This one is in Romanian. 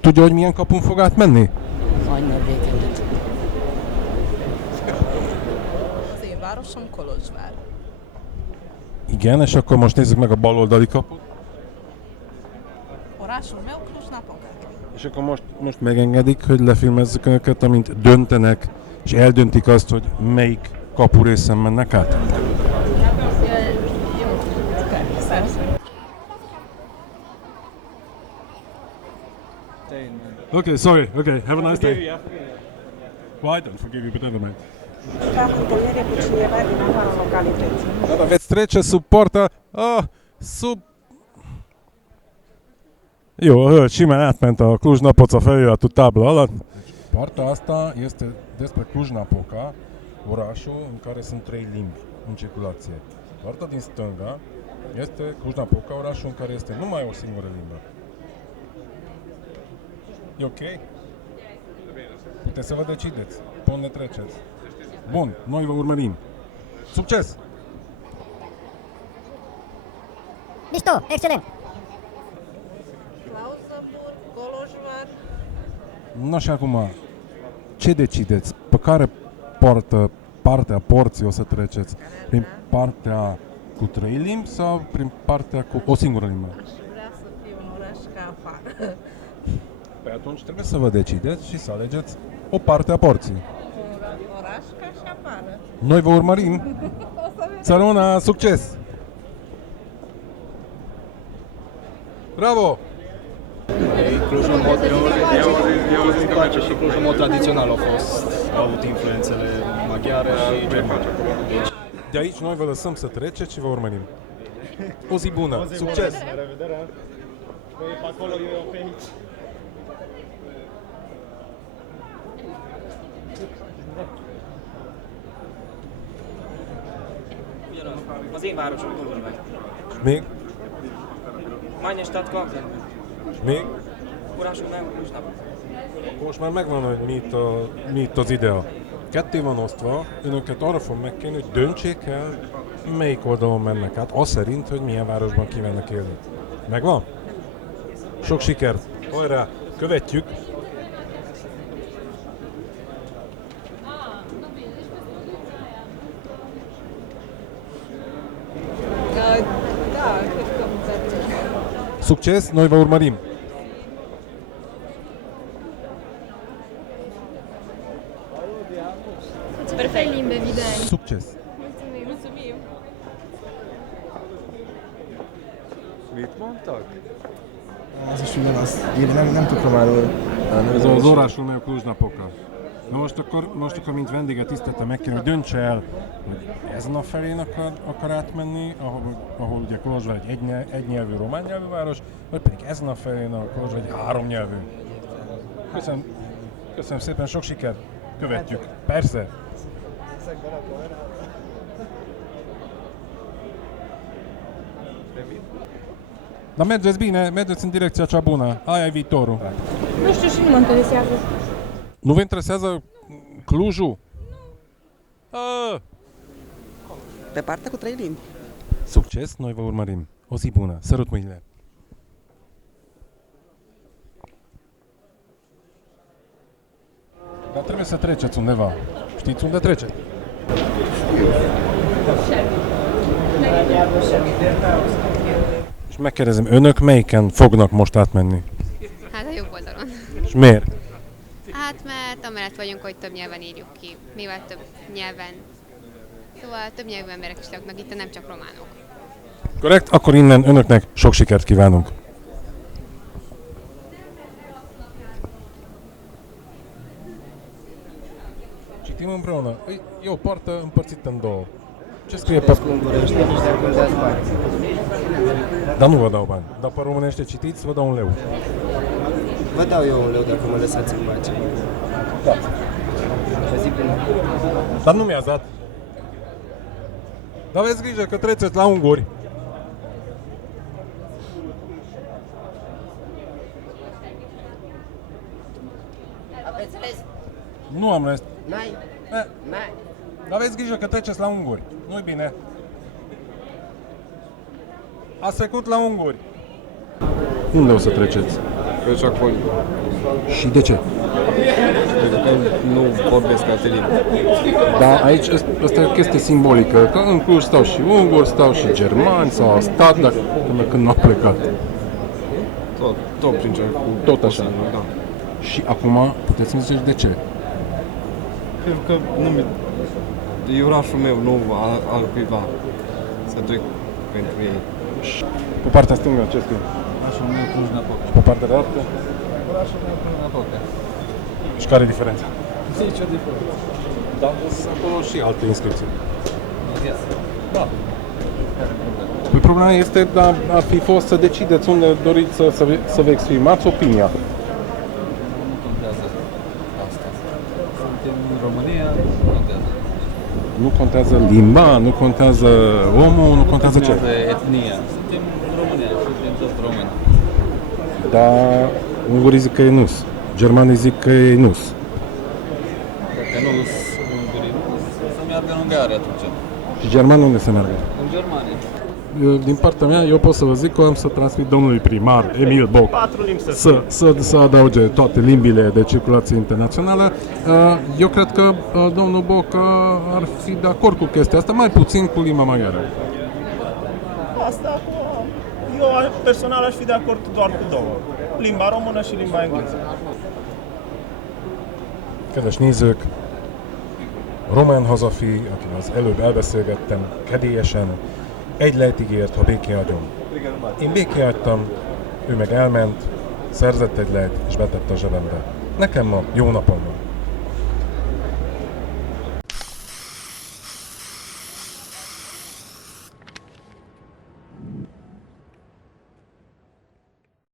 Tudja, hogy milyen kapun fog átmenni? Majdnem végén. Az én városom Kolozsvár. Igen, és akkor most nézzük meg a baloldali kaput. Orașul meu, Cluj-Napoca. És akkor most megengedik, hogy lefilmezzük önöket, amint döntenek, és eldöntik azt, hogy melyik kapu részen mennek át. Okay, sorry. Okay, have a nice day. Well, I don't forgive you, but never mind. Veți trece sub porta... Jó, a hölgy simán átment a Cluj-Napoca feliratú tábla alatt. Partea asta este despre Cluj-Napoca, orașul în care sunt 3 limbi în circulație. Partea din stânga este Cluj-Napoca, orașul în care este numai o singură limbă. E ok? Puteți să vă decideți. Pe unde treceți. Bun, noi vă urmărim. Succes! Mișto, excelent! Klausenburg, Kolozsvár. No și acum, ce decideți? Pe care partea porții o să treceți? Prin partea cu 3 limbi sau prin partea cu o singură limbă? Aș vrea să fiu un oraș ca afară. Păi atunci trebuie să vă decideți și să alegeți o parte a porții. Un oraș ca și afară. Noi vă urmărim. Să rămână succes! Bravo! Clujul în mod, eu zic că și Clujul în mod tradițional au avut influențele maghiare și germane. De aici noi vă lăsăm să treceți și vă urmărim. O zi bună! Succes! La revedere! Voi e pe acolo, eu pe aici. Az én városom Kolozsvár. Még? Meine Stadt Krakau. Még? Orașul meu Cluj-Napoca. Most már megvan, hogy mi itt az ideal. Ketté van osztva, önöket arra fog megkérni, hogy döntsék el, melyik oldalon mennek át, az szerint, hogy milyen városban kívánnak élni. Megvan? Sok sikert! Hajrá! Követjük! Succes! Noi vă urmărim! Perfect limba, evident. Succes! Mulțumim. Mit mondtak? Ez is ugyanaz. Nem tudok már róla. Ez az orașul meu Cluj-Napoca. Na most akkor mint vendéget tiszteltem megkérni, hogy döntse el, hogy ezen a felén akar átmenni, ahol ugye Kolozsvár egy egynyelvű román nyelvű város, vagy pedig ezen a felén, ahol Kolozsvár egy 3 nyelvű. Köszönöm szépen, sok sikert! Követjük! Persze! Dar mergeți bine, mergeți în direcția cea bună. Aia e viitorul. Nu știu și nu mă interesează. Nu vă interesează Clujul? Pe partea cu 3 limbi. Succes, noi vă urmărim. O zi bună. Sărut mâinile. Dar trebuie să treceți undeva. Știți unde treceți? És megkérdezem, önök melyiken fognak most átmenni? Hát a jobb oldalon. És miért? Hát mert amellett vagyunk, hogy több nyelven írjuk ki. Mivel több nyelven. Szóval több nyelvű emberek is laknak itt, nem csak románok. Korrekt? Akkor innen önöknek sok sikert kívánunk. Citim împreună. E o poartă împărțită în două. Ce scrie pe... Dar nu vă dau bani. Dar pe românește citiți, vă dau 1 leu. Vă dau eu 1 leu dacă mă lăsați în pace. Da. Dar nu mi-ați dat. Dar aveți grijă că treceți la unguri. Aveți rest? Nu am rest. N-ai? N-ai. Dar aveți grijă că treceți la unguri. Nu-i bine. Ați trecut la unguri. Unde o să treceți? Deci acolo Și de ce? nu vorbesc alte limbi. Dar aici asta e o chestie simbolică, că în Cluj stau și unguri, stau și germani, sau au stat, dar până când nu au plecat. Tot prin ce Tot așa. Da. Și acum puteți să-mi ziceți de ce? Pentru că e orașul meu, nu al cuiva. Să trec pentru ei. Pe partea stângă, ce scrie? Orașul meu Cluj-Napoca. Pe partea dreaptă? Orașul meu Cluj-Napoca. Și care e diferența? Nicio diferență. Da, sunt acolo și alte inscripții. Da. Păi problema este, dar ar fi fost să decideți unde doriți să vă exprimați opinia. Nu contează asta. Suntem în România, nu contează. Nu contează limba, nu contează omul, nu contează ce. Etnia. Suntem în România, suntem toți români. Dar ungurii zic că e nus, germanii zic că e nus. Dacă nu sunt ungurii, să meargă în Ungaria atunci. Și germanul unde se merge? În Germania. Din partea mea, eu pot să vă zic că am să transmit domnului primar Emil Boc să adauge toate limbile de circulație internațională. Eu cred că domnul Boc ar fi de acord cu chestia asta, mai puțin cu limba maghiară. Asta eu personal aș fi de acord doar cu două. Limba română și limba engleză. Kedves nézők, román hazafi, akivel az előbb elbeszélgettem, kedélyesen egy lejt ígért, ha békén hagyom. Én békén hagytam, ő meg elment, szerzett egy lejt és betette a zsebembe. Nekem ma jó napom